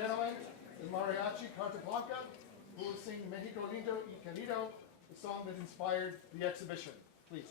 gentlemen, the Mariachi Carta Blanca, who will sing México Lindo y Querido, the song that inspired the exhibition. Please.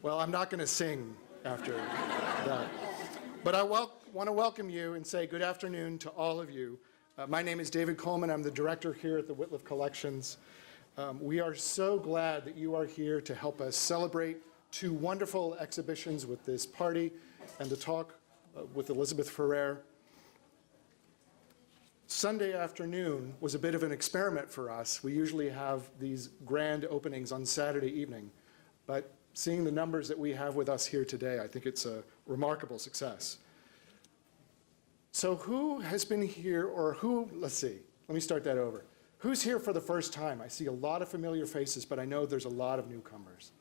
Well, I'm not going to sing after that. But I want to welcome you and say good afternoon to all of you. My name is David Coleman. I'm the director here at the Wittliff Collections. We are so glad that you are here to help us celebrate two wonderful exhibitions with this party and the talk with Elizabeth Ferrer. Sunday afternoon was a bit of an experiment for us. We usually have these grand openings on Saturday evening, but seeing the numbers that we have with us here today, I think it's a remarkable success. So who has been here, or who, let's see, let me start that over. Who's here for the first time? I see a lot of familiar faces, but I know there's a lot of newcomers.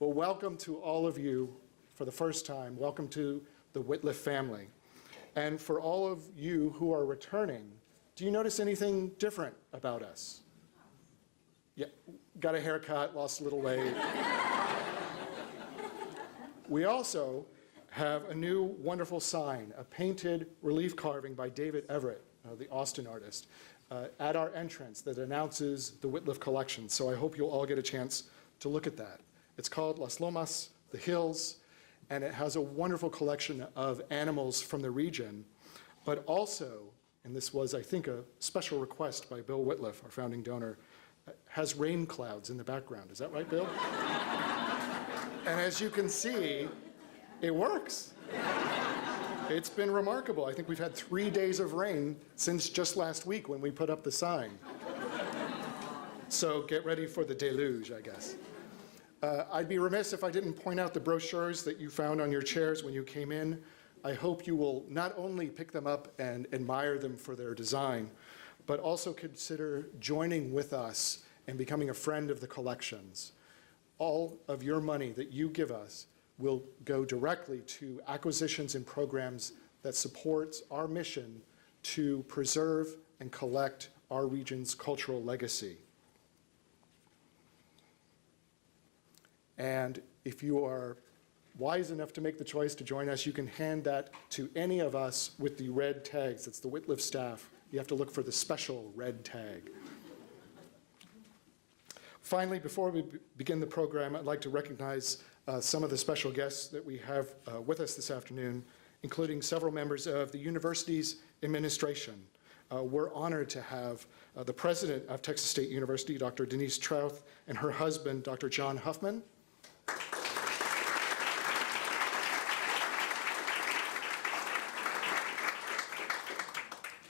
Well, welcome to all of you for the first time. Welcome to the Wittliff family. And for all of you who are returning, do you notice anything different about us? Yeah, got a haircut, lost a little weight. We also have a new wonderful sign, a painted relief carving by David Everett, the Austin artist, at our entrance that announces the Wittliff Collections. So I hope you'll all get a chance to look at that. It's called Las Lomas, the Hills, and it has a wonderful collection of animals from the region, but also, and this was, I think, a special request by Bill Wittliff, our founding donor, has rain clouds in the background. Is that right, Bill? And as you can see, it works. It's been remarkable. I think we've had 3 days of rain since just last week when we put up the sign. So get ready for the deluge, I guess. I'd be remiss if I didn't point out the brochures that you found on your chairs when you came in. I hope you will not only pick them up and admire them for their design, but also consider joining with us and becoming a friend of the collections. All of your money that you give us will go directly to acquisitions and programs that supports our mission to preserve and collect our region's cultural legacy. And if you are wise enough to make the choice to join us, you can hand that to any of us with the red tags. It's the Wittliff staff. You have to look for the special red tag. Finally, before we begin the program, I'd like to recognize some of the special guests that we have with us this afternoon, including several members of the university's administration. We're honored to have the president of Texas State University, Dr. Denise Trouth, and her husband, Dr. John Huffman.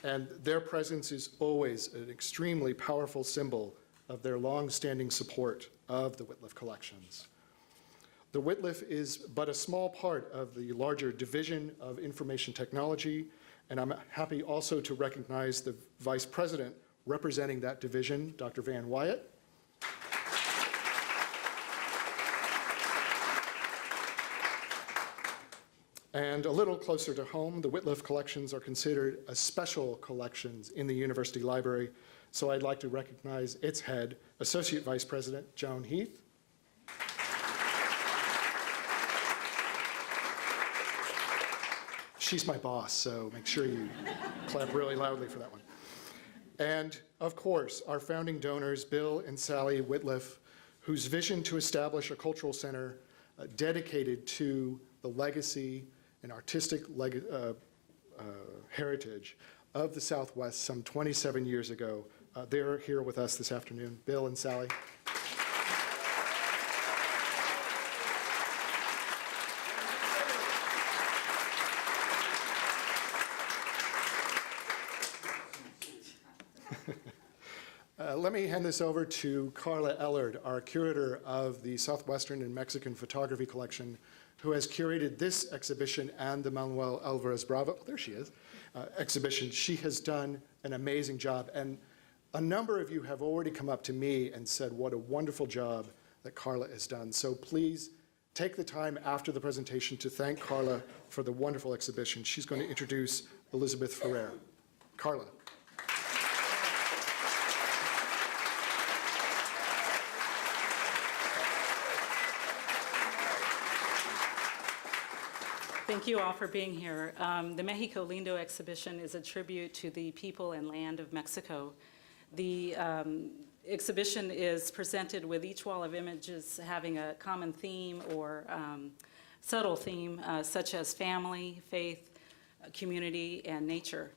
And their presence is always an extremely powerful symbol of their long-standing support of the Wittliff Collections. The Wittliff is but a small part of the larger Division of Information Technology, and I'm happy also to recognize the Vice President representing that division, Dr. Van Wyatt. And a little closer to home, the Wittliff Collections are considered a special collections in the University Library, so I'd like to recognize its head, Associate Vice President Joan Heath. She's my boss, so make sure you clap really loudly for that one. And of course, our founding donors, Bill and Sally Wittliff, whose vision to establish a cultural center dedicated to the legacy and artistic heritage of the Southwest some 27 years ago. They're here with us this afternoon. Bill and Sally. Let me hand this over to Carla Ellard, our curator of the Southwestern and Mexican Photography Collection, who has curated this exhibition and the Manuel Alvarez Bravo, there she is, exhibition. She has done an amazing job, and a number of you have already come up to me and said what a wonderful job that Carla has done. So please take the time after the presentation to thank Carla for the wonderful exhibition. She's going to introduce Elizabeth Ferrer. Carla. Thank you all for being here. The México Lindo exhibition is a tribute to the people and land of Mexico. The exhibition is presented with each wall of images having a common theme or subtle theme, such as family, faith, community, and nature.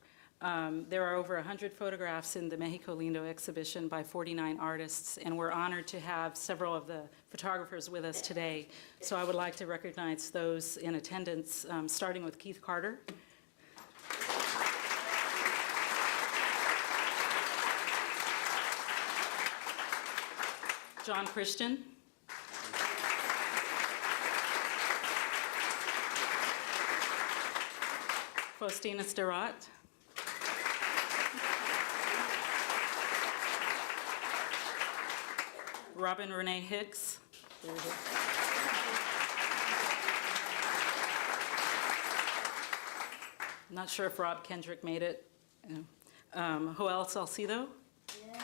There are over 100 photographs in the México Lindo exhibition by 49 artists, and we're honored to have several of the photographers with us today. So I would like to recognize those in attendance, starting with Keith Carter. John Christian. Faustina Starot. Robin Renee Hicks. Not sure if Rob Kendrick made it. Joel Salcido. Yeah.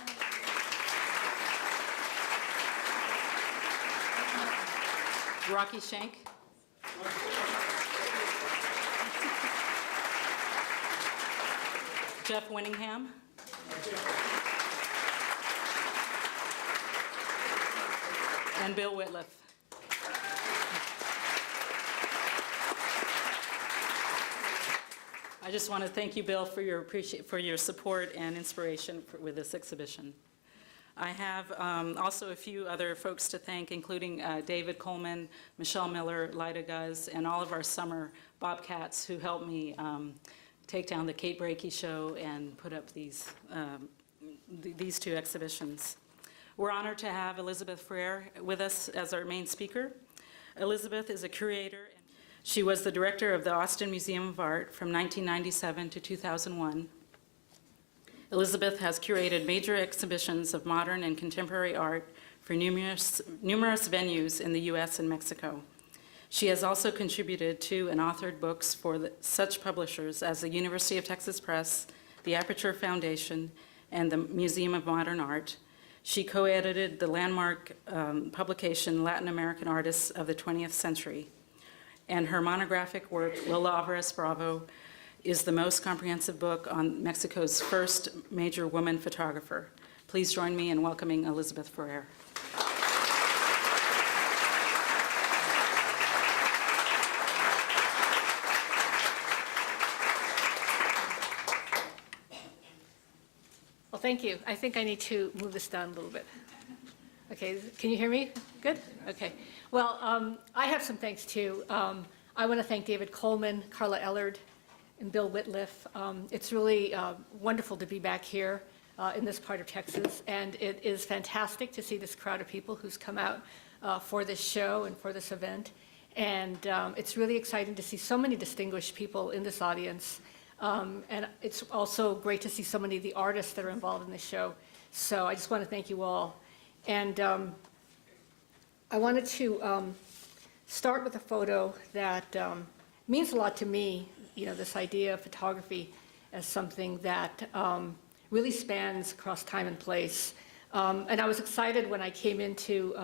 Rocky Shank. Jeff Winningham. and Bill Wittliff. I just want to thank you, Bill, for your support and inspiration with this exhibition. I have also a few other folks to thank, including David Coleman, Michelle Miller, Lyda Guz, and all of our summer Bobcats who helped me take down the Kate Brakey show and put up these two exhibitions. We're honored to have Elizabeth Ferrer with us as our main speaker. Elizabeth is a curator. She was the director of the Austin Museum of Art from 1997 to 2001. Elizabeth has curated major exhibitions of modern and contemporary art for numerous venues in the US and Mexico. She has also contributed to and authored books for such publishers as the University of Texas Press, the Aperture Foundation, and the Museum of Modern Art. She co-edited the landmark publication Latin American Artists of the 20th Century. And her monographic work, Lola Alvarez Bravo, is the most comprehensive book on Mexico's first major woman photographer. Please join me in welcoming Elizabeth Ferrer. Well, thank you. I think I need to move this down a little bit. Okay, can you hear me? Good? Okay. Well, I have some thanks too. I want to thank David Coleman, Carla Ellard, and Bill Wittliff. It's really wonderful to be back here in this part of Texas, and it is fantastic to see this crowd of people who's come out for this show and for this event. And it's really exciting to see so many distinguished people in this audience. And it's also great to see so many of the artists that are involved in this show. So I just want to thank you all. And I wanted to start with a photo that means a lot to me, this idea of photography as something that really spans across time and place. And I was excited when I came into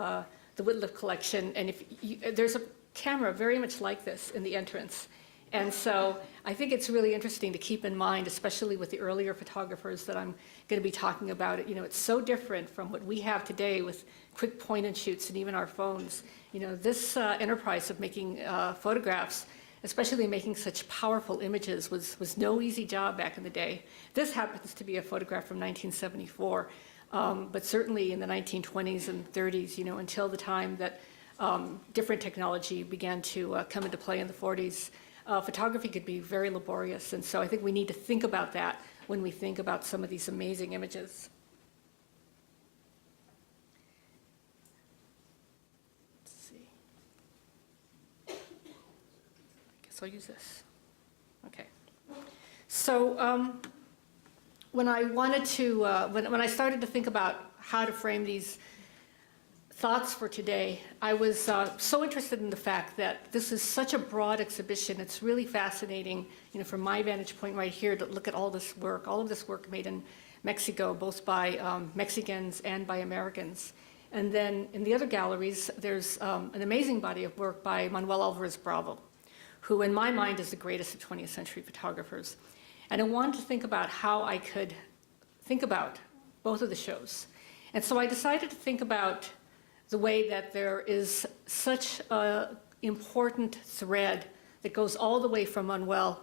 the Wittliff collection, and there's a camera very much like this in the entrance. And so I think it's really interesting to keep in mind, especially with the earlier photographers that I'm going to be talking about. It's so different from what we have today with quick point and shoots and even our phones. This enterprise of making photographs, especially making such powerful images, was no easy job back in the day. This happens to be a photograph from 1974, but certainly in the 1920s and 30s, until the time that different technology began to come into play in the 40s, photography could be very laborious. And so I think we need to think about that when we think about some of these amazing images. Let's see. I guess I'll use this. Okay. So when I wanted to, when I started to think about how to frame these thoughts for today, I was so interested in the fact that this is such a broad exhibition. It's really fascinating, from my vantage point right here, to look at all of this work made in Mexico, both by Mexicans and by Americans. And then in the other galleries, there's an amazing body of work by Manuel Álvarez Bravo, who in my mind is the greatest of 20th century photographers. And I wanted to think about how I could think about both of the shows. And so I decided to think about the way that there is such an important thread that goes all the way from Manuel,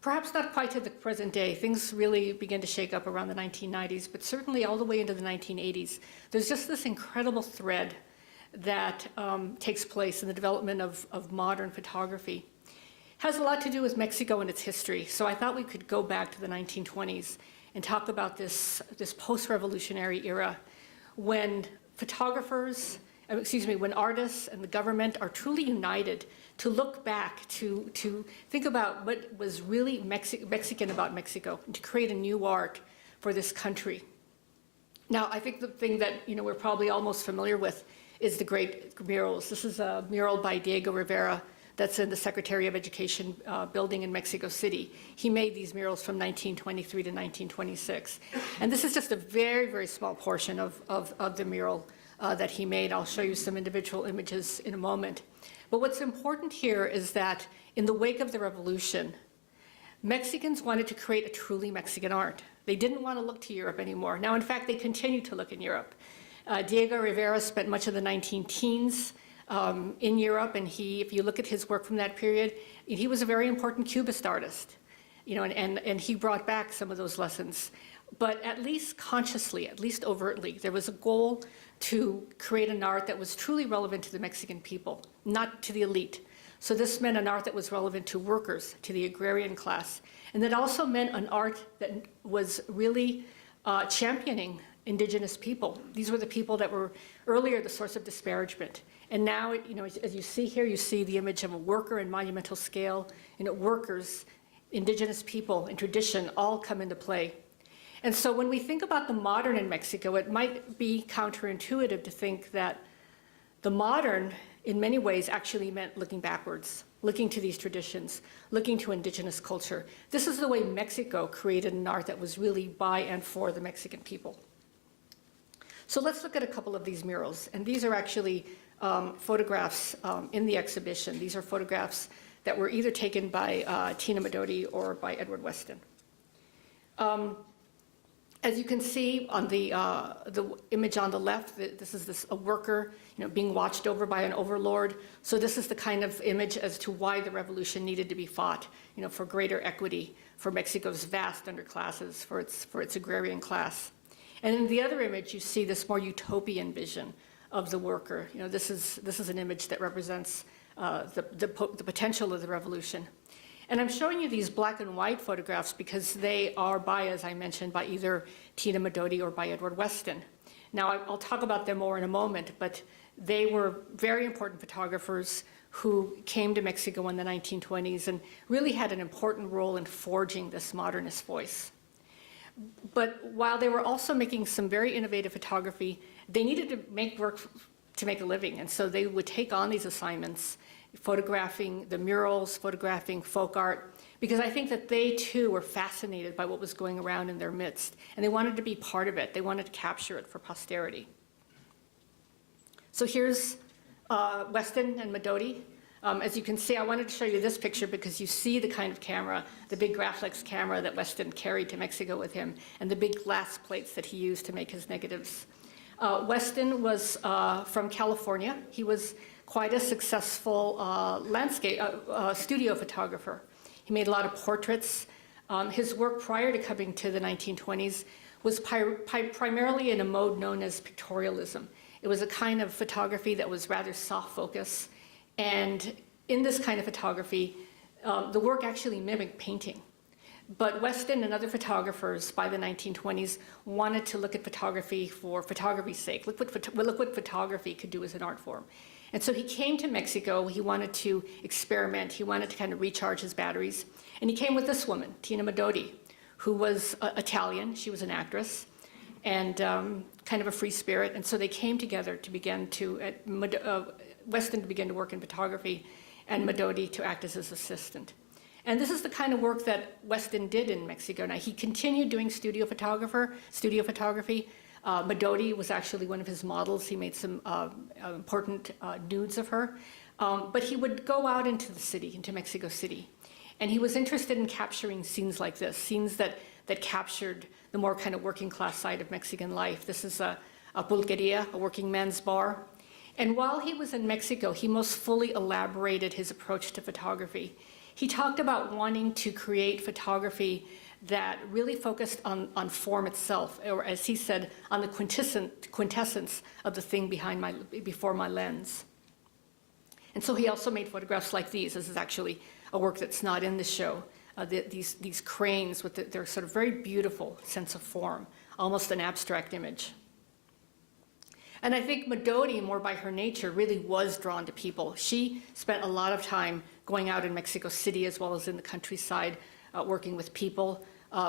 perhaps not quite to the present day. Things really began to shake up around the 1990s, but certainly all the way into the 1980s. There's just this incredible thread that takes place in the development of modern photography. Has a lot to do with Mexico and its history. So I thought we could go back to the 1920s and talk about this post-revolutionary era when when artists and the government are truly united to look back, to think about what was really Mexican about Mexico, and to create a new art for this country. Now, I think the thing that we're probably all most familiar with is the Grape Murals. This is a mural by Diego Rivera that's in the Secretary of Education building in Mexico City. He made these murals from 1923 to 1926. And this is just a very, very small portion of the mural that he made. I'll show you some individual images in a moment. But what's important here is that in the wake of the revolution, Mexicans wanted to create a truly Mexican art. They didn't want to look to Europe anymore. Now, in fact, they continue to look in Europe. Diego Rivera spent much of the 19-teens in Europe, and if you look at his work from that period, he was a very important Cubist artist, and he brought back some of those lessons. But at least consciously, at least overtly, there was a goal to create an art that was truly relevant to the Mexican people, not to the elite. So this meant an art that was relevant to workers, to the agrarian class. And that also meant an art that was really championing indigenous people. These were the people that were earlier the source of disparagement. And now, as you see here, you see the image of a worker in monumental scale, workers, indigenous people, and tradition all come into play. And so when we think about the modern in Mexico, it might be counterintuitive to think that the modern, in many ways, actually meant looking backwards, looking to these traditions, looking to indigenous culture. This is the way Mexico created an art that was really by and for the Mexican people. So let's look at a couple of these murals. And these are actually photographs in the exhibition. These are photographs that were either taken by Tina Medodi or by Edward Weston. As you can see on the image on the left, this is a worker, being watched over by an overlord. So this is the kind of image as to why the revolution needed to be fought, for greater equity, for Mexico's vast underclasses, for its agrarian class. And in the other image, you see this more utopian vision of the worker. This is an image that represents the potential of the revolution. And I'm showing you these black and white photographs because they are by, as I mentioned, by either Tina Medodi or by Edward Weston. Now, I'll talk about them more in a moment, but they were very important photographers who came to Mexico in the 1920s and really had an important role in forging this modernist voice. But while they were also making some very innovative photography, they needed to make work to make a living. And so they would take on these assignments, photographing the murals, photographing folk art, because I think that they too were fascinated by what was going around in their midst, and they wanted to be part of it. They wanted to capture it for posterity. So here's Weston and Medodi. As you can see, I wanted to show you this picture because you see the kind of camera, the big Graflex camera that Weston carried to Mexico with him, and the big glass plates that he used to make his negatives. Weston was from California. He was quite a successful studio photographer. He made a lot of portraits. His work prior to coming to the 1920s was primarily in a mode known as pictorialism. It was a kind of photography that was rather soft focus. And in this kind of photography, the work actually mimicked painting. But Weston and other photographers by the 1920s wanted to look at photography for photography's sake. Look what photography could do as an art form. And so he came to Mexico. He wanted to experiment. He wanted to kind of recharge his batteries. And he came with this woman, Tina Medodi, who was Italian. She was an actress and kind of a free spirit. And so they came together to begin to, Weston to begin to work in photography and Medodi to act as his assistant. And this is the kind of work that Weston did in Mexico. Now, he continued doing studio photography. Medodi was actually one of his models. He made some important nudes of her. But he would go out into the city, into Mexico City. And he was interested in capturing scenes like this, scenes that captured the more kind of working class side of Mexican life. This is a pulqueria, a working man's bar. And while he was in Mexico, he most fully elaborated his approach to photography. He talked about wanting to create photography that really focused on form itself, or as he said, on the quintessence of the thing before my lens. And so he also made photographs like these. This is actually a work that's not in the show. These cranes with their sort of very beautiful sense of form, almost an abstract image. And I think Medodi, more by her nature, really was drawn to people. She spent a lot of time going out in Mexico City as well as in the countryside, working with people.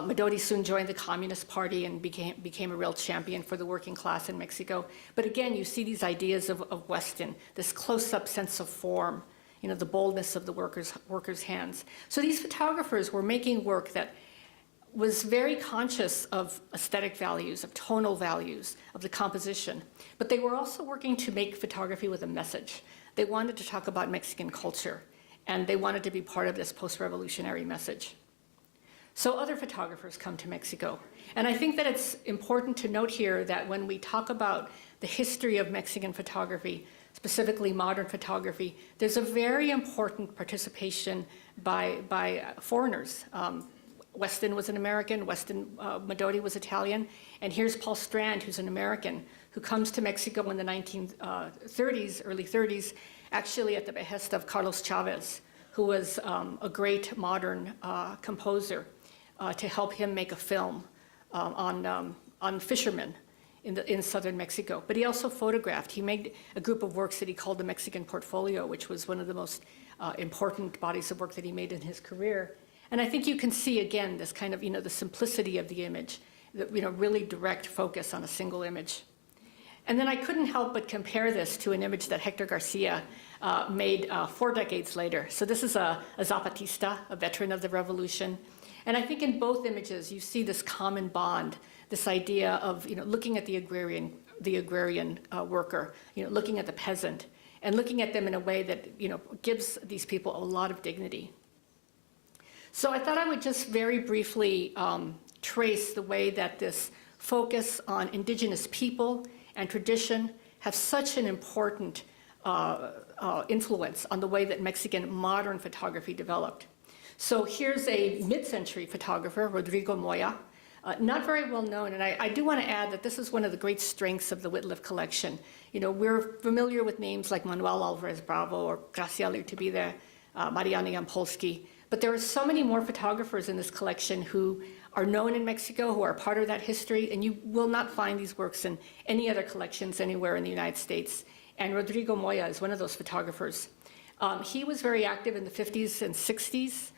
Medodi soon joined the Communist Party and became a real champion for the working class in Mexico. But again, you see these ideas of Weston, this close-up sense of form, the boldness of the workers' hands. So these photographers were making work that was very conscious of aesthetic values, of tonal values, of the composition. But they were also working to make photography with a message. They wanted to talk about Mexican culture, and they wanted to be part of this post-revolutionary message. So other photographers come to Mexico. And I think that it's important to note here that when we talk about the history of Mexican photography, specifically modern photography, there's a very important participation by foreigners. Weston was an American, Weston Madodi was Italian, and here's Paul Strand, who's an American, who comes to Mexico in the 1930s, early 30s, actually at the behest of Carlos Chavez, who was a great modern composer, to help him make a film on fishermen in southern Mexico. But he also photographed. He made a group of works that he called the Mexican Portfolio, which was one of the most important bodies of work that he made in his career. And I think you can see, again, this kind of, the simplicity of the image, the, really direct focus on a single image. And then I couldn't help but compare this to an image that Hector Garcia made 4 decades later. So this is a Zapatista, a veteran of the revolution. And I think in both images, you see this common bond, this idea of, looking at the agrarian worker, looking at the peasant, and looking at them in a way that, gives these people a lot of dignity. So I thought I would just very briefly trace the way that this focus on indigenous people and tradition have such an important influence on the way that Mexican modern photography developed. So here's a mid-century photographer, Rodrigo Moya, not very well known, and I do want to add that this is one of the great strengths of the Wittliff collection. We're familiar with names like Manuel Álvarez Bravo or Graciela Urtubide, Mariana Yampolsky, but there are so many more photographers in this collection who are known in Mexico, who are part of that history, and you will not find these works in any other collections anywhere in the United States. And Rodrigo Moya is one of those photographers. He was very active in the 50s and 60s.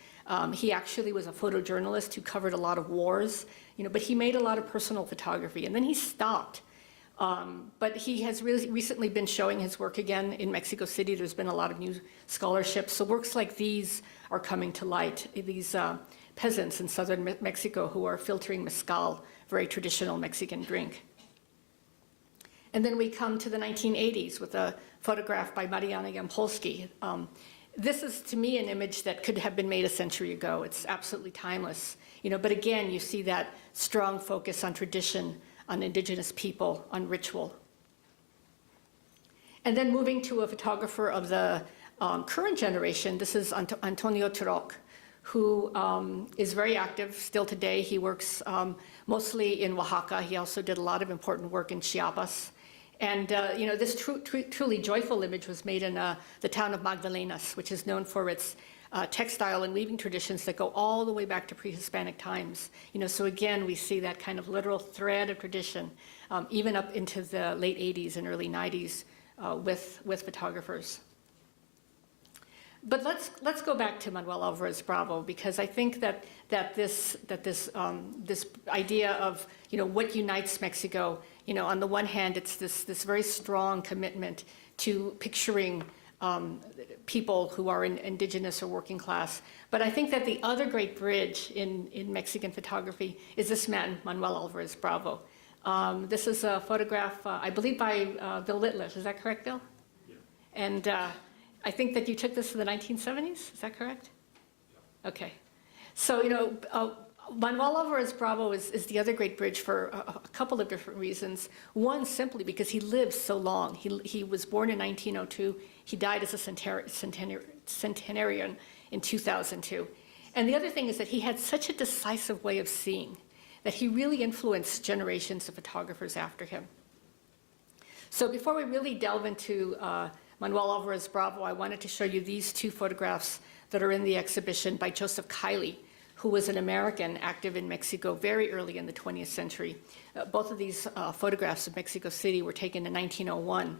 He actually was a photojournalist who covered a lot of wars, but he made a lot of personal photography, and then he stopped. But he has really recently been showing his work again in Mexico City. There's been a lot of new scholarship. So works like these are coming to light. These peasants in southern Mexico who are filtering mezcal, very traditional Mexican drink. And then we come to the 1980s with a photograph by Mariana Yampolsky. This is, to me, an image that could have been made a century ago. It's absolutely timeless. But again, you see that strong focus on tradition, on indigenous people, on ritual. And then moving to a photographer of the current generation, this is Antonio Turok, who is very active still today. He works mostly in Oaxaca. He also did a lot of important work in Chiapas. And this truly joyful image was made in the town of Magdalenas, which is known for its textile and weaving traditions that go all the way back to pre-Hispanic times. So again, we see that kind of literal thread of tradition, even up into the late 80s and early 90s with photographers. But let's go back to Manuel Álvarez Bravo, because I think that this idea of what unites Mexico, on the one hand, it's this very strong commitment to picturing people who are indigenous or working class. But I think that the other great bridge in Mexican photography is this man, Manuel Álvarez Bravo. This is a photograph, I believe, by Bill Wittliff. Is that correct, Bill? Yeah. And I think that you took this in the 1970s. Is that correct? Yeah. Okay. So, Manuel Álvarez Bravo is the other great bridge for a couple of different reasons. One, simply because he lived so long. He was born in 1902. He died as a centenarian in 2002. And the other thing is that he had such a decisive way of seeing that he really influenced generations of photographers after him. So before we really delve into Manuel Álvarez Bravo, I wanted to show you these 2 photographs that are in the exhibition by Joseph Kiley, who was an American active in Mexico very early in the 20th century. Both of these photographs of Mexico City were taken in 1901,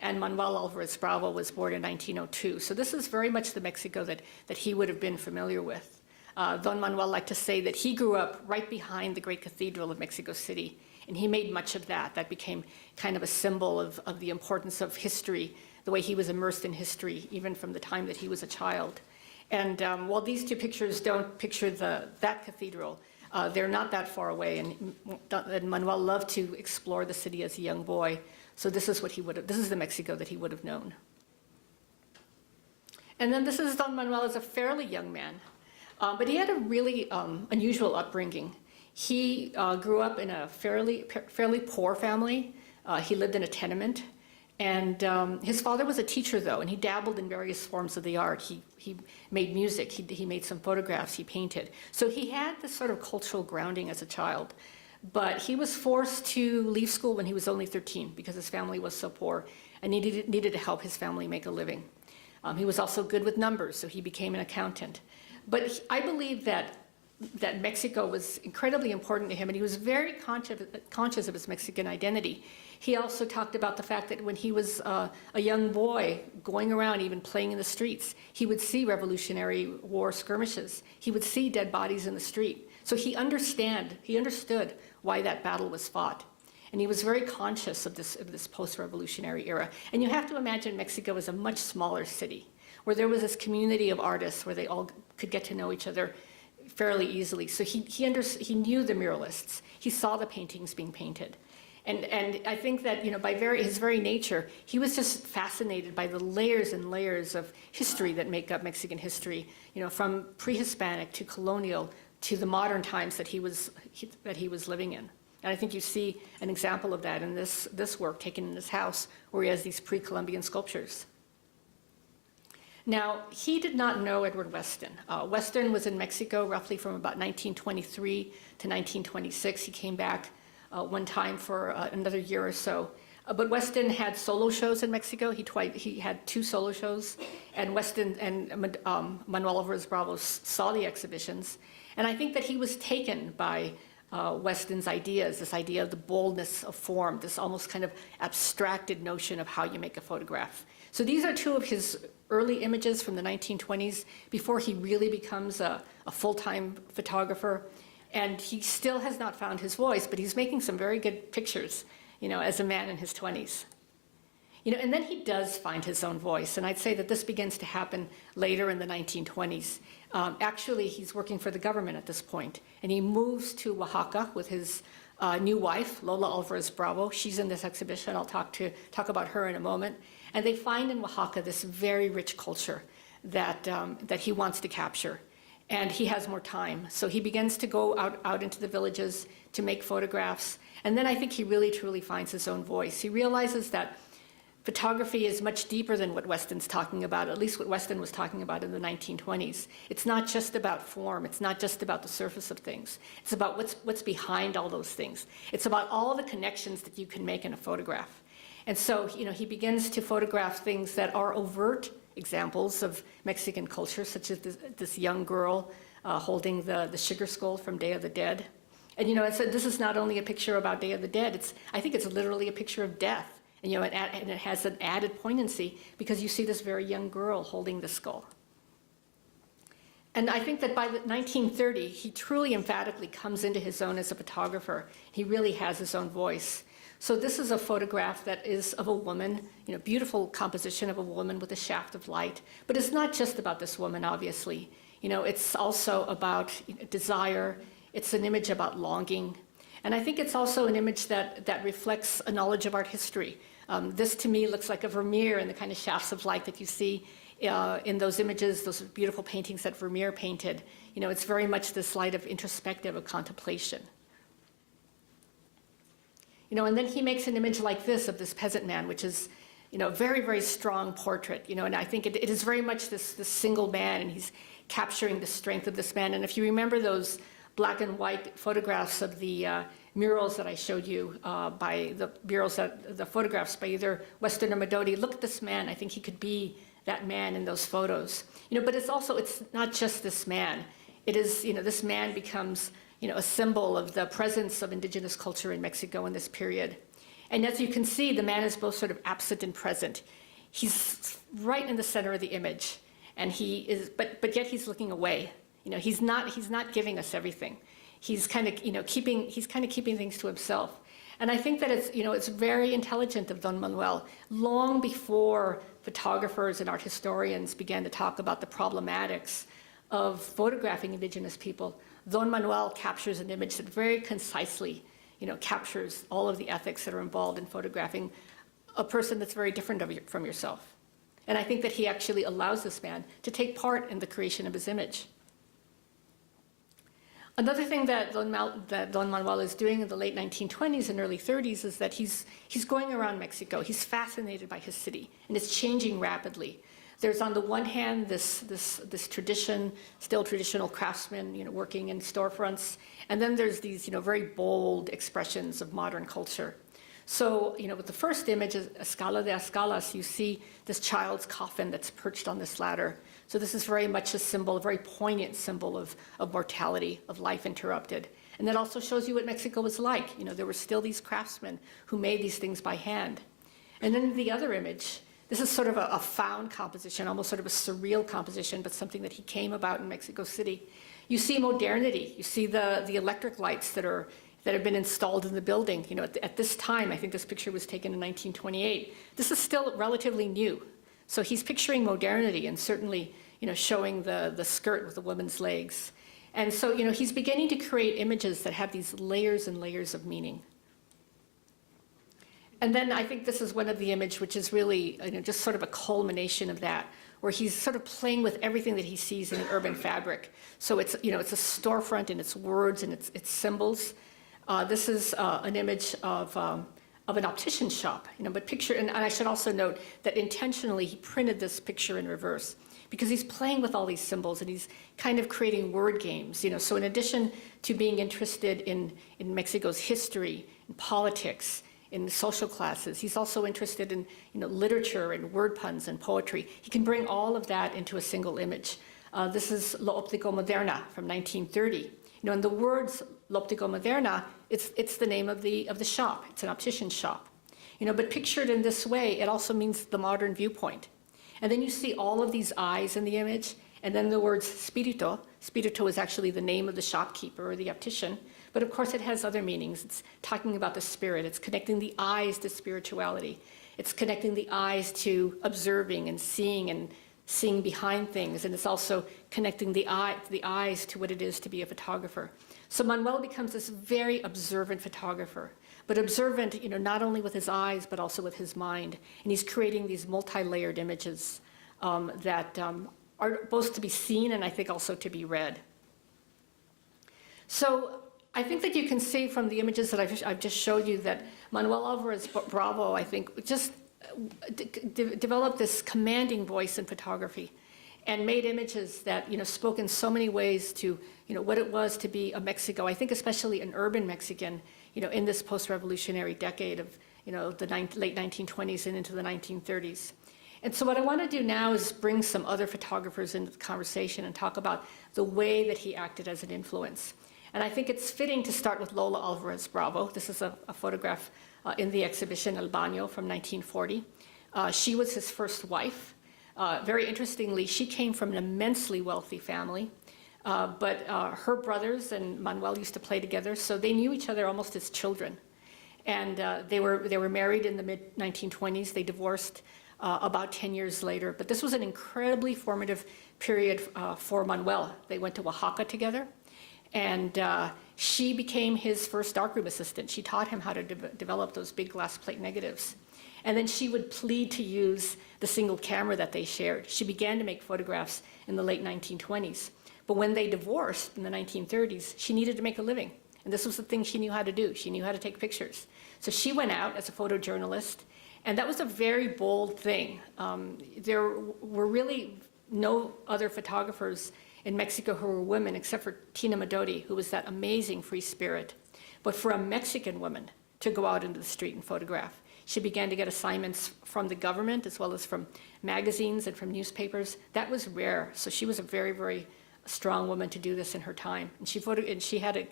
and Manuel Álvarez Bravo was born in 1902. So this is very much the Mexico that he would have been familiar with. Don Manuel liked to say that he grew up right behind the great cathedral of Mexico City, and he made much of that. That became kind of a symbol of the importance of history, the way he was immersed in history, even from the time that he was a child. And while these 2 pictures don't picture that cathedral, they're not that far away, and Manuel loved to explore the city as a young boy. So this is this is the Mexico that he would have known. And then this is Don Manuel as a fairly young man, but he had a really unusual upbringing. He grew up in a fairly poor family. He lived in a tenement. And his father was a teacher, though, and he dabbled in various forms of the art. He made music, he made some photographs, he painted. So he had this sort of cultural grounding as a child. But he was forced to leave school when he was only 13 because his family was so poor, and he needed to help his family make a living. He was also good with numbers, so he became an accountant. But I believe that Mexico was incredibly important to him, and he was very conscious of his Mexican identity. He also talked about the fact that when he was a young boy going around, even playing in the streets, he would see Revolutionary War skirmishes. He would see dead bodies in the street. So he understood why that battle was fought. And he was very conscious of this post-revolutionary era. And you have to imagine Mexico as a much smaller city, where there was this community of artists where they all could get to know each other fairly easily. So he knew the muralists. He saw the paintings being painted. And I think that, by his very nature, he was just fascinated by the layers and layers of history that make up Mexican history, from pre-Hispanic to colonial to the modern times that he was living in. And I think you see an example of that in this work taken in his house, where he has these pre-Columbian sculptures. Now, he did not know Edward Weston. Weston was in Mexico roughly from about 1923 to 1926. He came back one time for another year or so. But Weston had solo shows in Mexico. He had 2 solo shows, and Weston and Manuel Alvarez Bravo saw the exhibitions. And I think that he was taken by Weston's ideas, this idea of the boldness of form, this almost kind of abstracted notion of how you make a photograph. So these are 2 of his early images from the 1920s, before he really becomes a full-time photographer. And he still has not found his voice, but he's making some very good pictures, as a man in his 20s. And then he does find his own voice, and I'd say that this begins to happen later in the 1920s. Actually, he's working for the government at this point, and he moves to Oaxaca with his new wife, Lola Alvarez Bravo. She's in this exhibition. I'll talk about her in a moment. And they find in Oaxaca this very rich culture that he wants to capture. And he has more time. So he begins to go out into the villages to make photographs. And then I think he really, truly finds his own voice. He realizes that photography is much deeper than what Weston's talking about, at least what Weston was talking about in the 1920s. It's not just about form. It's not just about the surface of things. It's about what's behind all those things. It's about all the connections that you can make in a photograph. And so, he begins to photograph things that are overt examples of Mexican culture, such as this young girl holding the sugar skull from Day of the Dead. And, this is not only a picture about Day of the Dead, I think it's literally a picture of death. And, and it has an added poignancy because you see this very young girl holding the skull. And I think that by 1930, he truly emphatically comes into his own as a photographer. He really has his own voice. So this is a photograph that is of a woman, beautiful composition of a woman with a shaft of light. But it's not just about this woman, obviously. It's also about desire. It's an image about longing. And I think it's also an image that reflects a knowledge of art history. This, to me, looks like a Vermeer and the kind of shafts of light that you see in those images, those beautiful paintings that Vermeer painted. It's very much this light of introspective, of contemplation. And then he makes an image like this of this peasant man, which is, a very, very strong portrait, and I think it is very much this single man, and he's capturing the strength of this man. And if you remember those black and white photographs of the murals that I showed you, the photographs by either Weston or Madodi, look at this man. I think he could be that man in those photos. But it's not just this man. It is, this man becomes a symbol of the presence of indigenous culture in Mexico in this period. And as you can see, the man is both sort of absent and present. He's right in the center of the image, and but yet he's looking away. He's not giving us everything. He's kind of keeping things to himself. And I think that it's very intelligent of Don Manuel. Long before photographers and art historians began to talk about the problematics of photographing indigenous people, Don Manuel captures an image that very concisely, captures all of the ethics that are involved in photographing a person that's very different from yourself. And I think that he actually allows this man to take part in the creation of his image. Another thing that Don Manuel is doing in the late 1920s and early 30s is that he's going around Mexico. He's fascinated by his city, and it's changing rapidly. There's on the one hand this tradition, still traditional craftsmen, working in storefronts, and then there's these, very bold expressions of modern culture. So, with the first image, Escala de Escalas, you see this child's coffin that's perched on this ladder. So this is very much a symbol, a very poignant symbol of mortality, of life interrupted. And that also shows you what Mexico was like. There were still these craftsmen who made these things by hand. And then the other image, this is sort of a found composition, almost sort of a surreal composition, but something that he came about in Mexico City. You see modernity. You see the electric lights that have been installed in the building. At this time, I think this picture was taken in 1928. This is still relatively new. So he's picturing modernity and certainly, showing the skirt with the woman's legs. And so, he's beginning to create images that have these layers and layers of meaning. And then I think this is one of the images which is really, just sort of a culmination of that, where he's sort of playing with everything that he sees in an urban fabric. So it's, it's a storefront and its words and its symbols. This is an image of an optician shop, but picture, and I should also note that intentionally he printed this picture in reverse because he's playing with all these symbols and he's kind of creating word games, So in addition to being interested in Mexico's history, in politics, in social classes, he's also interested in, literature and word puns and poetry. He can bring all of that into a single image. This is Lo Óptico Moderna from 1930. And the words Lo Óptico Moderna, it's the name of the shop. It's an optician shop. But pictured in this way, it also means the modern viewpoint. And then you see all of these eyes in the image, and then the words spirito. Spirito is actually the name of the shopkeeper or the optician. But of course, it has other meanings. It's talking about the spirit. It's connecting the eyes to spirituality. It's connecting the eyes to observing and seeing behind things. And it's also connecting the eyes to what it is to be a photographer. So Manuel becomes this very observant photographer, but observant, not only with his eyes, but also with his mind. And he's creating these multi-layered images that are both to be seen and I think also to be read. So I think that you can see from the images that I've just showed you that Manuel Álvarez Bravo, I think, just developed this commanding voice in photography and made images that, spoke in so many ways to, what it was to be a Mexico. I think especially an urban Mexican, in this post-revolutionary decade of, the late 1920s and into the 1930s. And so what I want to do now is bring some other photographers into the conversation and talk about the way that he acted as an influence. And I think it's fitting to start with Lola Álvarez Bravo. This is a photograph in the exhibition El Baño from 1940. She was his first wife. Very interestingly, she came from an immensely wealthy family, but her brothers and Manuel used to play together, so they knew each other almost as children. And they were married in the mid-1920s. They divorced about 10 years later, but this was an incredibly formative period for Manuel. They went to Oaxaca together, and she became his first darkroom assistant. She taught him how to develop those big glass plate negatives. And then she would plead to use the single camera that they shared. She began to make photographs in the late 1920s. But when they divorced in the 1930s, she needed to make a living. And this was the thing she knew how to do. She knew how to take pictures. So she went out as a photojournalist, and that was a very bold thing. There were really no other photographers in Mexico who were women except for Tina Madodi, who was that amazing free spirit. But for a Mexican woman to go out into the street and photograph, she began to get assignments from the government as well as from magazines and from newspapers. That was rare. So she was a very, very strong woman to do this in her time. And she had a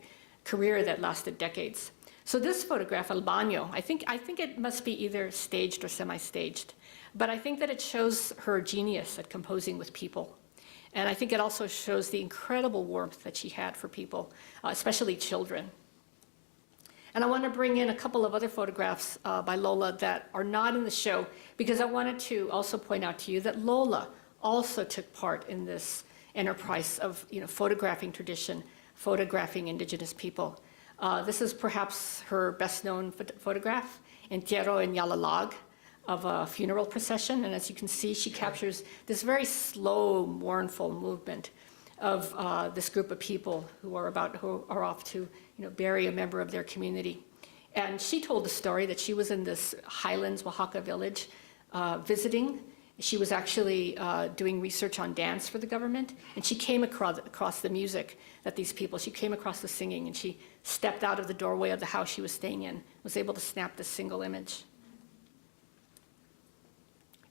career that lasted decades. So this photograph, El Baño, I think it must be either staged or semi-staged. But I think that it shows her genius at composing with people. And I think it also shows the incredible warmth that she had for people, especially children. And I want to bring in a couple of other photographs by Lola that are not in the show, because I wanted to also point out to you that Lola also took part in this enterprise of photographing tradition, photographing indigenous people. This is perhaps her best-known photograph, Entierro en Yalalag, of a funeral procession. And as you can see, she captures this very slow, mournful movement of this group of people who are off to bury a member of their community. And she told the story that she was in this Highlands, Oaxaca village visiting. She was actually doing research on dance for the government, and she came across the music that these people, she came across the singing, and she stepped out of the doorway of the house she was staying in, was able to snap this single image.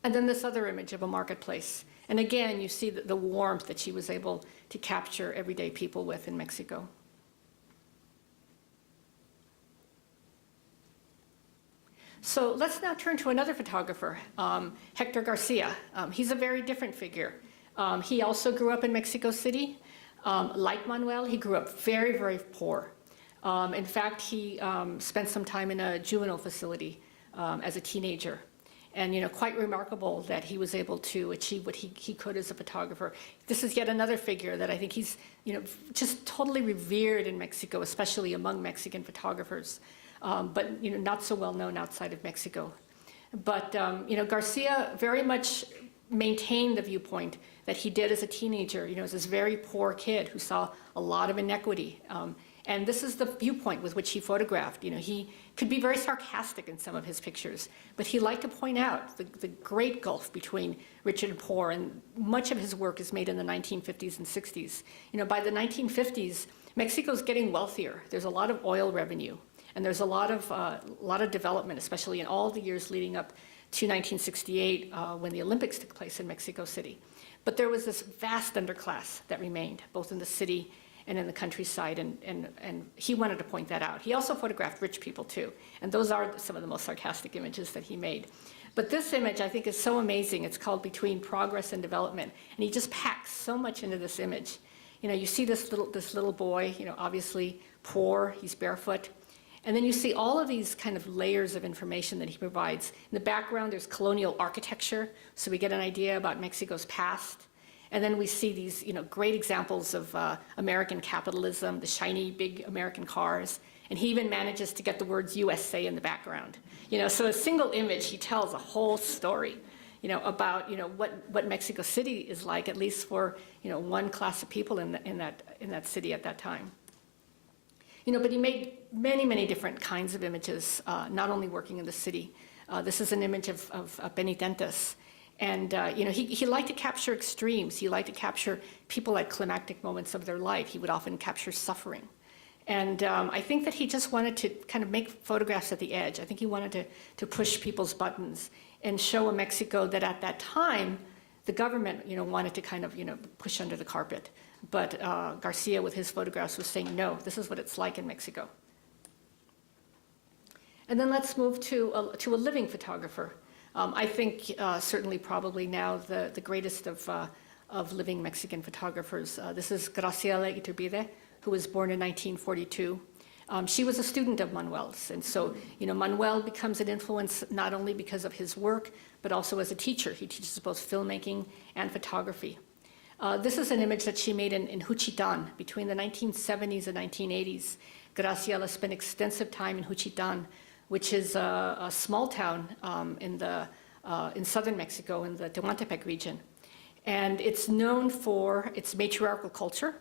And then this other image of a marketplace. And again, you see the warmth that she was able to capture everyday people with in Mexico. So let's now turn to another photographer, Hector Garcia. He's a very different figure. He also grew up in Mexico City. Like Manuel, he grew up very, very poor. In fact, he spent some time in a juvenile facility as a teenager. And quite remarkable that he was able to achieve what he could as a photographer. This is yet another figure that I think he's just totally revered in Mexico, especially among Mexican photographers. But not so well known outside of Mexico. But Garcia very much maintained the viewpoint that he did as a teenager, as this very poor kid who saw a lot of inequity. And this is the viewpoint with which he photographed. He could be very sarcastic in some of his pictures, but he liked to point out the great gulf between rich and poor, and much of his work is made in the 1950s and 60s. By the 1950s, Mexico's getting wealthier. There's a lot of oil revenue. And there's a lot of development, especially in all the years leading up to 1968 when the Olympics took place in Mexico City. But there was this vast underclass that remained, both in the city and in the countryside, and he wanted to point that out. He also photographed rich people too, and those are some of the most sarcastic images that he made. But this image, I think, is so amazing. It's called Between Progress and Development, and he just packs so much into this image. You see this little boy, obviously poor, he's barefoot. And then you see all of these kind of layers of information that he provides. In the background, there's colonial architecture, so we get an idea about Mexico's past. And then we see these great examples of American capitalism, the shiny, big American cars. And he even manages to get the words USA in the background. So a single image, he tells a whole story about what Mexico City is like, at least for one class of people in that city at that time. But he made many, many different kinds of images, not only working in the city. This is an image of penitentes. And he liked to capture extremes. He liked to capture people at climactic moments of their life. He would often capture suffering. And I think that he just wanted to kind of make photographs at the edge. I think he wanted to push people's buttons and show a Mexico that at that time, the government wanted to kind of push under the carpet. But Garcia, with his photographs, was saying, no, this is what it's like in Mexico. And then let's move to a living photographer. I think certainly probably now the greatest of living Mexican photographers. This is Graciela Iturbide, who was born in 1942. She was a student of Manuel's. And so, Manuel becomes an influence not only because of his work, but also as a teacher. He teaches both filmmaking and photography. This is an image that she made in Juchitán between the 1970s and 1980s. Graciela spent extensive time in Juchitán, which is a small town in southern Mexico in the Tehuantepec region. And it's known for its matriarchal culture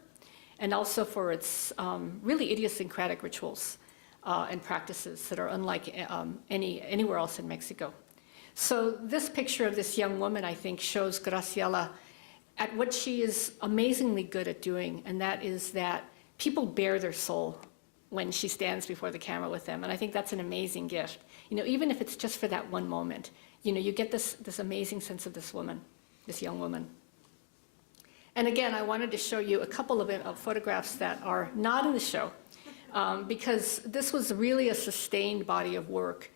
and also for its really idiosyncratic rituals and practices that are unlike anywhere else in Mexico. So this picture of this young woman, I think, shows Graciela at what she is amazingly good at doing, and that is that people bare their soul when she stands before the camera with them, and I think that's an amazing gift. Even if it's just for that one moment, you get this amazing sense of this woman, this young woman. And again, I wanted to show you a couple of photographs that are not in the show, because this was really a sustained body of work.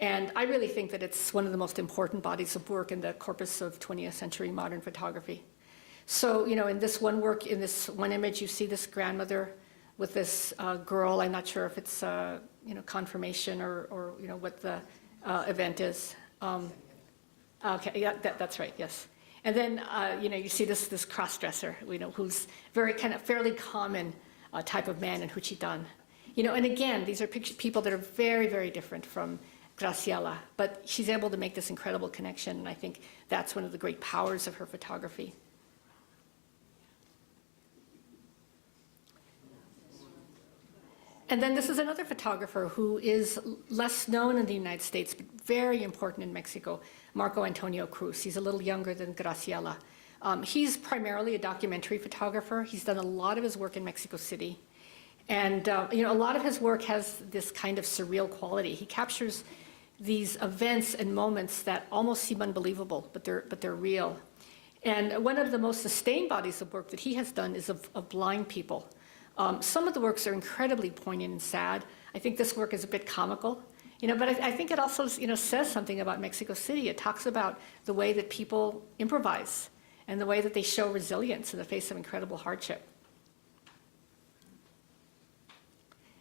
And I really think that it's one of the most important bodies of work in the corpus of 20th century modern photography. So, in this one work, in this one image, you see this grandmother with this girl. I'm not sure if it's, confirmation or what the event is. Okay, yeah, that's right, yes. And then, you see this cross-dresser, who's very kind of fairly common type of man in Juchitán. And again, these are people that are very, very different from Graciela, but she's able to make this incredible connection, and I think that's one of the great powers of her photography. And then this is another photographer who is less known in the United States, but very important in Mexico, Marco Antonio Cruz. He's a little younger than Graciela. He's primarily a documentary photographer. He's done a lot of his work in Mexico City. And a lot of his work has this kind of surreal quality. He captures these events and moments that almost seem unbelievable, but they're real. And one of the most sustained bodies of work that he has done is of blind people. Some of the works are incredibly poignant and sad. I think this work is a bit comical, but I think it also, says something about Mexico City. It talks about the way that people improvise and the way that they show resilience in the face of incredible hardship.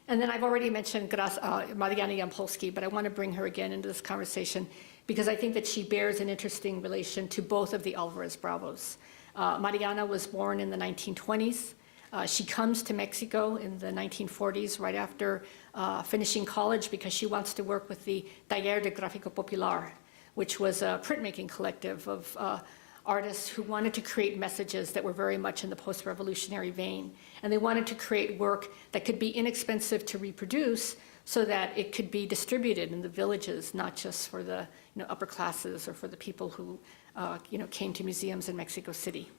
And then I've already mentioned Mariana Jampolsky, but I want to bring her again into this conversation because I think that she bears an interesting relation to both of the Alvarez Bravos. Mariana was born in the 1920s. She comes to Mexico in the 1940s, right after finishing college, because she wants to work with the Taller de Gráfico Popular, which was a printmaking collective of artists who wanted to create messages that were very much in the post-revolutionary vein. And they wanted to create work that could be inexpensive to reproduce so that it could be distributed in the villages, not just for the upper classes or for the people who came to museums in Mexico City.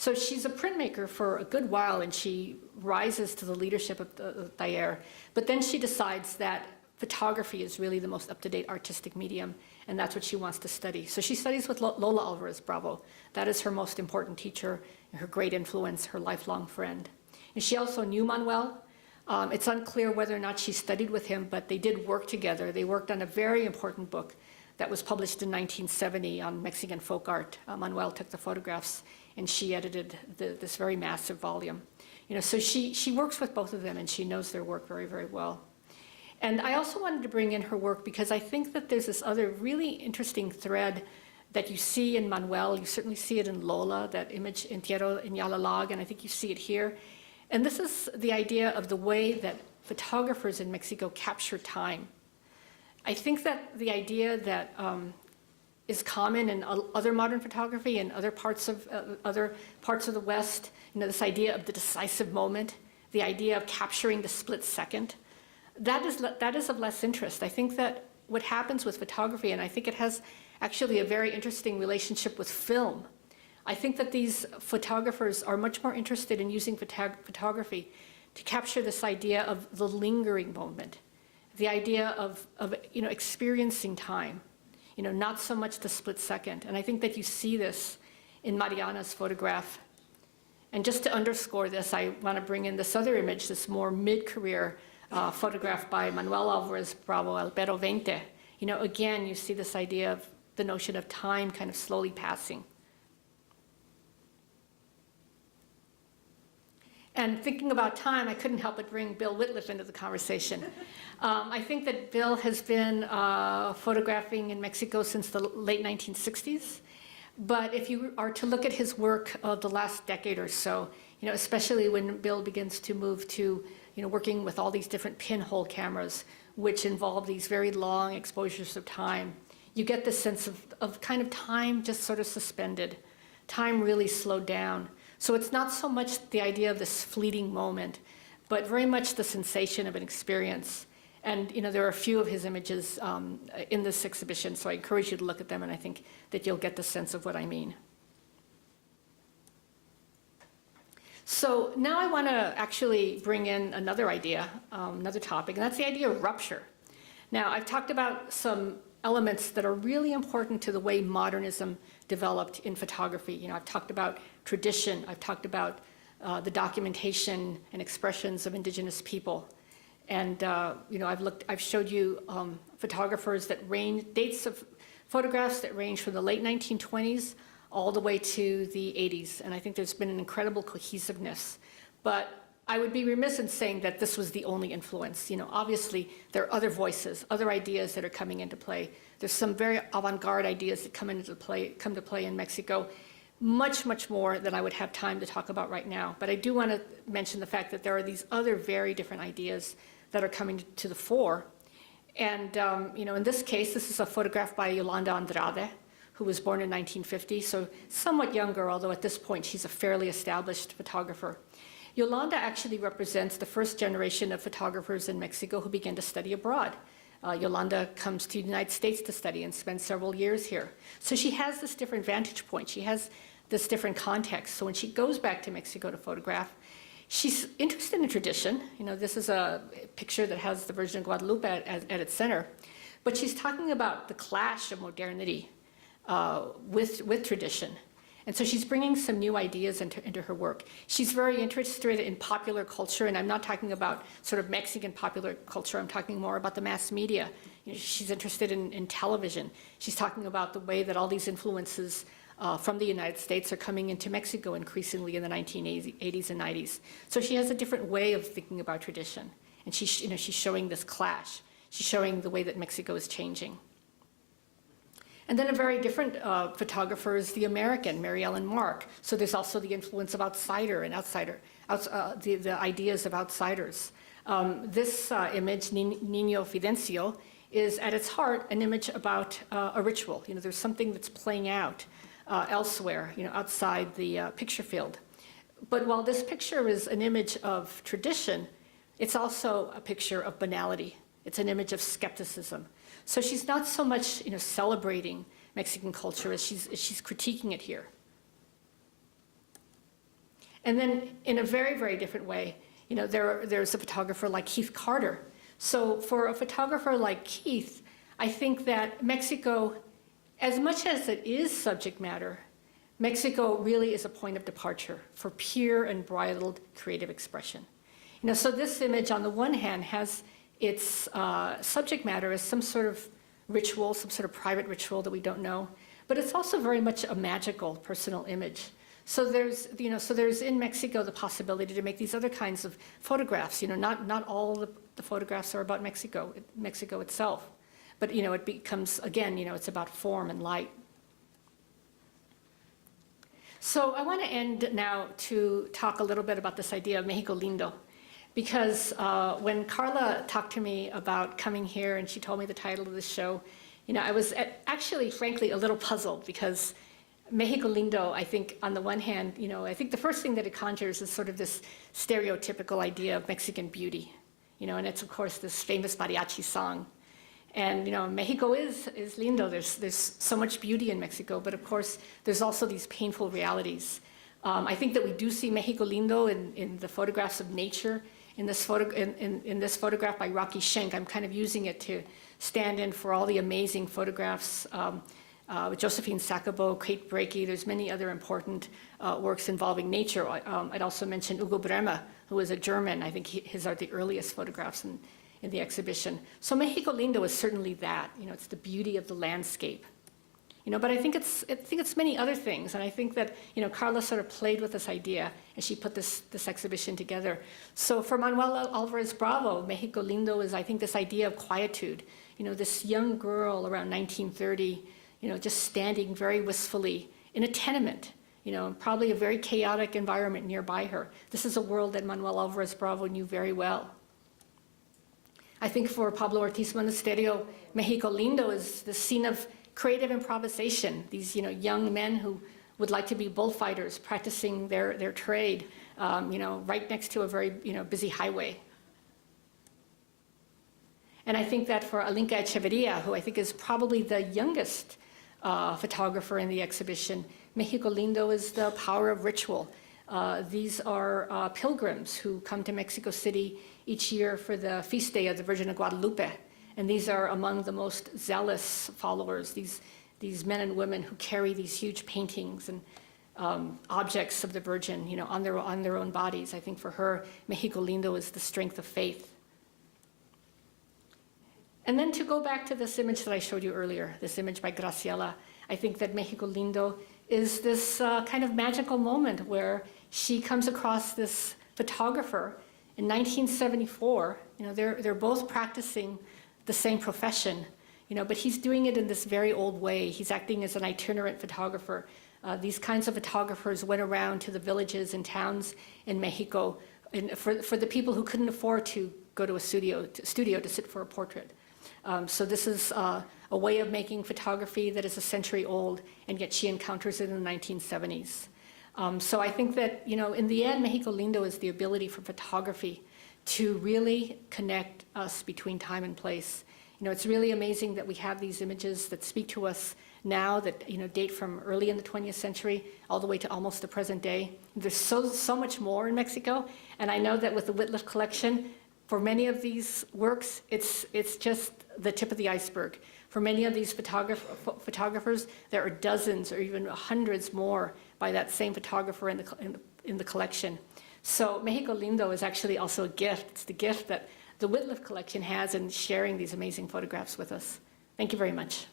So she's a printmaker for a good while, and she rises to the leadership of the Taller. But then she decides that photography is really the most up-to-date artistic medium, and that's what she wants to study. So she studies with Lola Alvarez Bravo. That is her most important teacher, her great influence, her lifelong friend. And she also knew Manuel. It's unclear whether or not she studied with him, but they did work together. They worked on a very important book that was published in 1970 on Mexican folk art. Manuel took the photographs, and she edited this very massive volume. So she works with both of them, and she knows their work very, very well. And I also wanted to bring in her work because I think that there's this other really interesting thread that you see in Manuel. You certainly see it in Lola, that image Entierro en Yalalag, and I think you see it here. And this is the idea of the way that photographers in Mexico capture time. I think that the idea that is common in other modern photography and other parts of the West, this idea of the decisive moment, the idea of capturing the split second, that is of less interest. I think that what happens with photography, and I think it has actually a very interesting relationship with film. I think that these photographers are much more interested in using photography to capture this idea of the lingering moment, the idea of experiencing time, not so much the split second. And I think that you see this in Mariana's photograph. And just to underscore this, I want to bring in this other image, this more mid-career photograph by Manuel Alvarez Bravo, Albero 20. Again, you see this idea of the notion of time kind of slowly passing. And thinking about time, I couldn't help but bring Bill Wittliff into the conversation. I think that Bill has been photographing in Mexico since the late 1960s. But if you are to look at his work of the last decade or so, especially when Bill begins to move to working with all these different pinhole cameras, which involve these very long exposures of time, you get this sense of kind of time just sort of suspended, time really slowed down. So it's not so much the idea of this fleeting moment, but very much the sensation of an experience. And there are a few of his images in this exhibition, so I encourage you to look at them, and I think that you'll get the sense of what I mean. So now I want to actually bring in another idea, another topic, and that's the idea of rupture. Now, I've talked about some elements that are really important to the way modernism developed in photography. I've talked about tradition. I've talked about the documentation and expressions of indigenous people. And I've showed you photographers that dates of photographs that range from the late 1920s all the way to the 80s. And I think there's been an incredible cohesiveness. But I would be remiss in saying that this was the only influence. Obviously, there are other voices, other ideas that are coming into play. There's some very avant-garde ideas that come to play in Mexico, much, much more than I would have time to talk about right now. But I do want to mention the fact that there are these other very different ideas that are coming to the fore. And, in this case, this is a photograph by Yolanda Andrade, who was born in 1950, so somewhat younger, although at this point she's a fairly established photographer. Yolanda actually represents the first generation of photographers in Mexico who began to study abroad. Yolanda comes to the United States to study and spends several years here. So she has this different vantage point. She has this different context. So when she goes back to Mexico to photograph, she's interested in tradition. You know, this is a picture that has the Virgin of Guadalupe at its center. But she's talking about the clash of modernity with tradition. And so she's bringing some new ideas into her work. She's very interested in popular culture, and I'm not talking about sort of Mexican popular culture. I'm talking more about the mass media. You know, she's interested in television. She's talking about the way that all these influences from the United States are coming into Mexico increasingly in the 1980s and 90s. So she has a different way of thinking about tradition. And she's showing this clash. She's showing the way that Mexico is changing. And then a very different photographer is the American, Mary Ellen Mark. So there's also the influence of outsider and the ideas of outsiders. This image, Niño Fidencio, is at its heart an image about a ritual. You know, there's something that's playing out elsewhere, you know, outside the picture field. But while this picture is an image of tradition, it's also a picture of banality. It's an image of skepticism. So she's not so much, you know, celebrating Mexican culture as she's critiquing it here. And then in a very, very different way, you know, there's a photographer like Keith Carter. So for a photographer like Keith, I think that Mexico, as much as it is subject matter, Mexico really is a point of departure for pure and bridled creative expression. You know, so this image on the one hand has its subject matter as some sort of ritual, some sort of private ritual that we don't know, but it's also very much a magical personal image. So there's, you know, in Mexico the possibility to make these other kinds of photographs. You know, not all the photographs are about Mexico itself, but you know, it becomes, again, you know, it's about form and light. So I want to end now to talk a little bit about this idea of México Lindo. Because when Carla talked to me about coming here and she told me the title of the show, you know, I was actually, frankly, a little puzzled because México Lindo, I think, on the one hand, you know, I think the first thing that it conjures is sort of this stereotypical idea of Mexican beauty, you know, and it's, of course, this famous mariachi song. And, you know, Mexico is lindo. There's so much beauty in Mexico, but, of course, there's also these painful realities. I think that we do see México Lindo in the photographs of nature. In this photograph by Rocky Schenk, I'm kind of using it to stand in for all the amazing photographs with Josephine Sacabo, Kate Breakey. There's many other important works involving nature. I'd also mention Ugo Bremer, who was a German. I think his are the earliest photographs in the exhibition. So México Lindo is certainly that. You know, it's the beauty of the landscape. You know, but I think it's many other things, and I think that, you know, Carla sort of played with this idea as she put this exhibition together. So for Manuel Álvarez Bravo, México Lindo is, I think, this idea of quietude. You know, this young girl around 1930, you know, just standing very wistfully in a tenement, you know, probably a very chaotic environment nearby her. This is a world that Manuel Álvarez Bravo knew very well. I think for Pablo Ortiz Monasterio, México Lindo is the scene of creative improvisation. These, you know, young men who would like to be bullfighters, practicing their trade, you know, right next to a very, you know, busy highway. And I think that for Alinka Echeverria, who I think is probably the youngest photographer in the exhibition, México Lindo is the power of ritual. These are pilgrims who come to Mexico City each year for the feast day of the Virgin of Guadalupe. And these are among the most zealous followers, these men and women who carry these huge paintings and objects of the Virgin, you know, on their own bodies. I think for her, México Lindo is the strength of faith. And then to go back to this image that I showed you earlier, this image by Graciela, I think that México Lindo is this kind of magical moment where she comes across this photographer in 1974. You know, they're both practicing the same profession, you know, but he's doing it in this very old way. He's acting as an itinerant photographer. These kinds of photographers went around to the villages and towns in Mexico for the people who couldn't afford to go to a studio to sit for a portrait. So this is a way of making photography that is a century old, and yet she encounters it in the 1970s. So I think that, in the end, Mexico Lindo is the ability for photography to really connect us between time and place. It's really amazing that we have these images that speak to us now that, date from early in the 20th century all the way to almost the present day. There's so much more in Mexico, and I know that with the Wittliff collection, for many of these works, it's just the tip of the iceberg. For many of these photographers, there are dozens or even hundreds more by that same photographer in the collection. So Mexico Lindo is actually also a gift. It's the gift that the Wittliff collection has in sharing these amazing photographs with us. Thank you very much.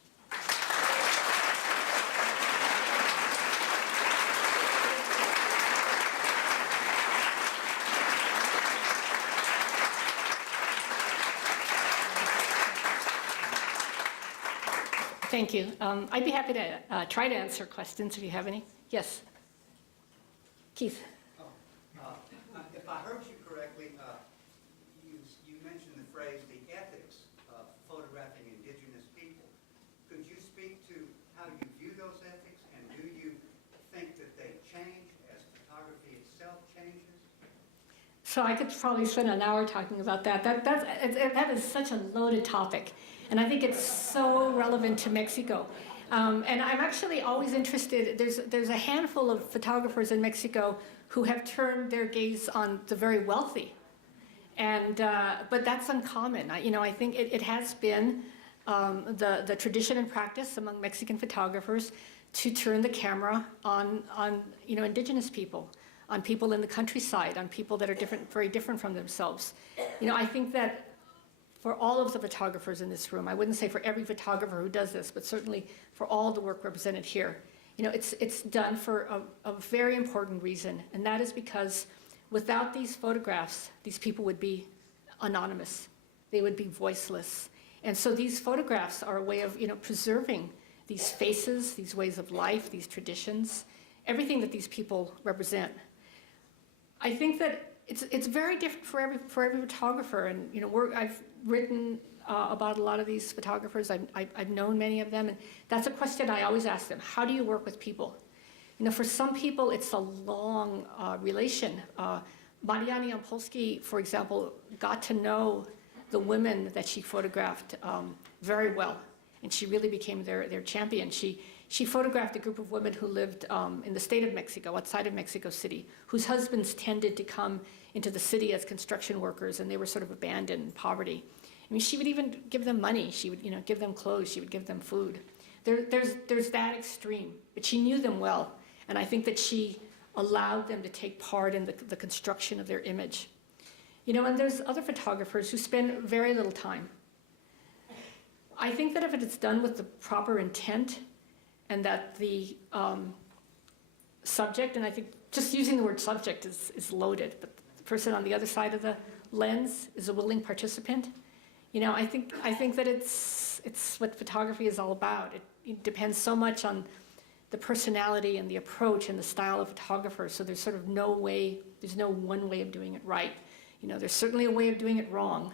Thank you. I'd be happy to try to answer questions if you have any. Yes. Keith. If I heard you correctly, you mentioned the phrase, the ethics of photographing indigenous people. Could you speak to how you view those ethics, and do you think that they change as photography itself changes? So I could probably spend an hour talking about that. That is such a loaded topic, and I think it's so relevant to Mexico. And I'm actually always interested, there's a handful of photographers in Mexico who have turned their gaze on the very wealthy. And, but that's uncommon. I think it has been the tradition and practice among Mexican photographers to turn the camera on indigenous people, on people in the countryside, on people that are very different from themselves. I think that for all of the photographers in this room, I wouldn't say for every photographer who does this, but certainly for all the work represented here, it's done for a very important reason, and that is because without these photographs, these people would be anonymous. They would be voiceless. And so these photographs are a way of, preserving these faces, these ways of life, these traditions, everything that these people represent. I think that it's very different for every photographer, and I've written about a lot of these photographers. I've known many of them, and that's a question I always ask them. How do you work with people? For some people, it's a long relation. Marianne Jampolsky, for example, got to know the women that she photographed very well, and she really became their champion. She photographed a group of women who lived in the state of Mexico, outside of Mexico City, whose husbands tended to come into the city as construction workers, and they were sort of abandoned in poverty. She would even give them money. She would, give them clothes. She would give them food. There's that extreme, but she knew them well, and I think that she allowed them to take part in the construction of their image. And there's other photographers who spend very little time. I think that if it's done with the proper intent, and that the subject, and I think just using the word subject is loaded, but the person on the other side of the lens is a willing participant. I think that it's what photography is all about. It depends so much on the personality and the approach and the style of photographer, so there's sort of no one way of doing it right. There's certainly a way of doing it wrong.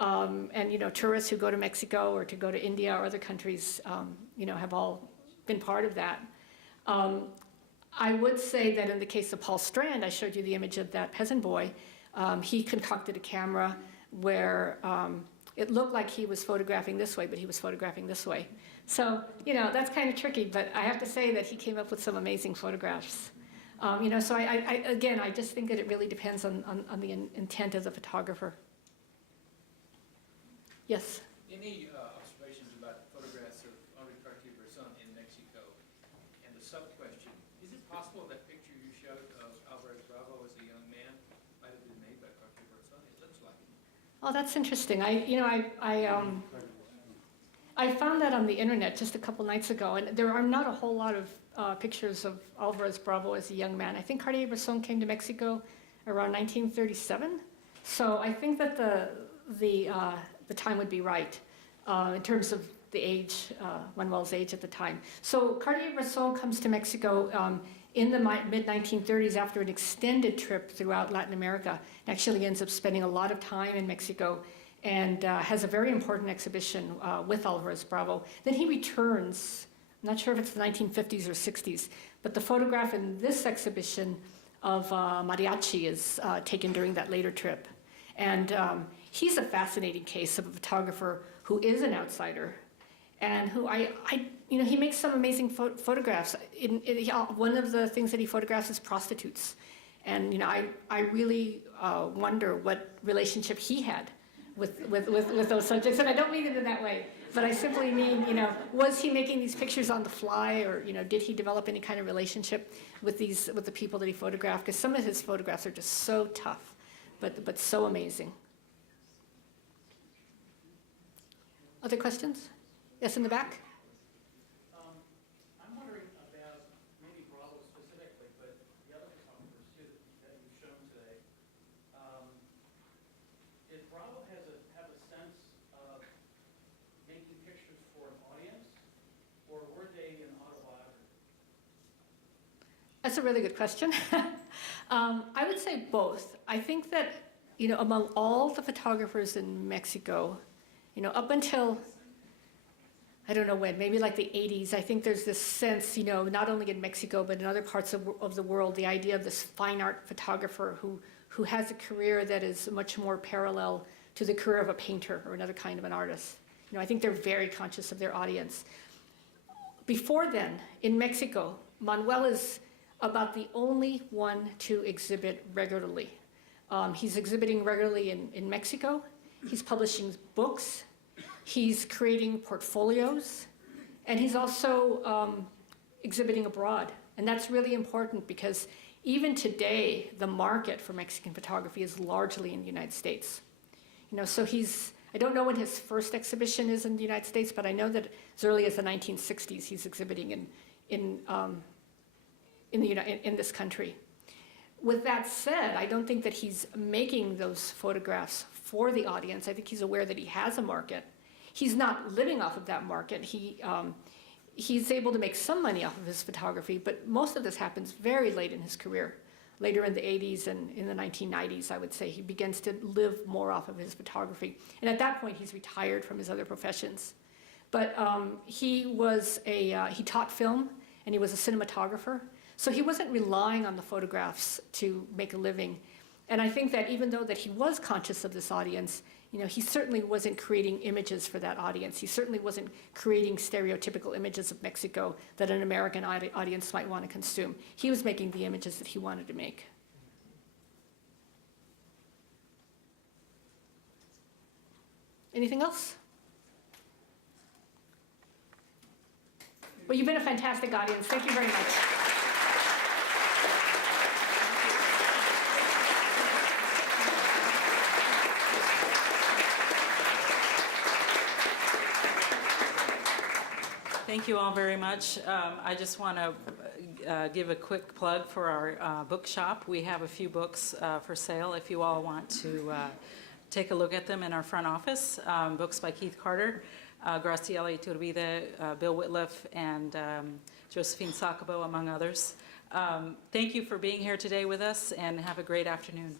And tourists who go to Mexico or to go to India or other countries, have all been part of that. I would say that in the case of Paul Strand, I showed you the image of that peasant boy. He concocted a camera where it looked like he was photographing this way, but he was photographing this way. So, that's kind of tricky, but I have to say that he came up with some amazing photographs. So I just think that it really depends on the intent of the photographer. Yes? Any observations about photographs of Cartier-Bresson in Mexico? And the sub-question, is it possible that picture you showed of Álvarez Bravo as a young man might have been made by Cartier-Bresson? It looks like it. Oh, that's interesting. I found that on the internet just a couple nights ago, and there are not a whole lot of pictures of Álvarez Bravo as a young man. I think Cartier-Bresson came to Mexico around 1937, so I think that the time would be right in terms of the age, Manuel's age at the time. So Cartier-Bresson comes to Mexico in the mid-1930s after an extended trip throughout Latin America. Actually ends up spending a lot of time in Mexico and has a very important exhibition with Álvarez Bravo. Then he returns I'm not sure if it's the 1950s or 60s, but the photograph in this exhibition of mariachi is taken during that later trip. And he's a fascinating case of a photographer who is an outsider and who he makes some amazing photographs. One of the things that he photographs is prostitutes. And I really wonder what relationship he had with those subjects. And I don't mean it in that way, but I simply mean, was he making these pictures on the fly, or did he develop any kind of relationship with the people that he photographed? Because some of his photographs are just so tough, but so amazing. Other questions? Yes, in the back. I'm wondering about maybe Bravo specifically, but the other photographers too that you've shown today. Did Bravo have a sense of making pictures for an audience, or were they an autobiography? That's a really good question. I would say both. I think that, among all the photographers in Mexico, up until, I don't know when, maybe like the 80s, I think there's this sense, not only in Mexico, but in other parts of the world, the idea of this fine art photographer who has a career that is much more parallel to the career of a painter or another kind of an artist. I think they're very conscious of their audience. Before then, in Mexico, Manuel is about the only one to exhibit regularly. He's exhibiting regularly in Mexico. He's publishing books. He's creating portfolios. And he's also exhibiting abroad. And that's really important because even today, the market for Mexican photography is largely in the United States. So I don't know when his first exhibition is in the United States, but I know that as early as the 1960s, he's exhibiting in this country. With that said, I don't think that he's making those photographs for the audience. I think he's aware that he has a market. He's not living off of that market. He's able to make some money off of his photography, but most of this happens very late in his career. Later in the 80s and in the 1990s, I would say, he begins to live more off of his photography. And at that point, he's retired from his other professions. But he taught film, and he was a cinematographer. So he wasn't relying on the photographs to make a living. And I think that even though that he was conscious of this audience, he certainly wasn't creating images for that audience. He certainly wasn't creating stereotypical images of Mexico that an American audience might want to consume. He was making the images that he wanted to make. Anything else? Well, you've been a fantastic audience. Thank you very much. Thank you all very much. I just want to give a quick plug for our bookshop. We have a few books for sale if you all want to take a look at them in our front office. Books by Keith Carter, Graciela Iturbide, Bill Wittliff, and Josephine Sacabo, among others. Thank you for being here today with us, and have a great afternoon.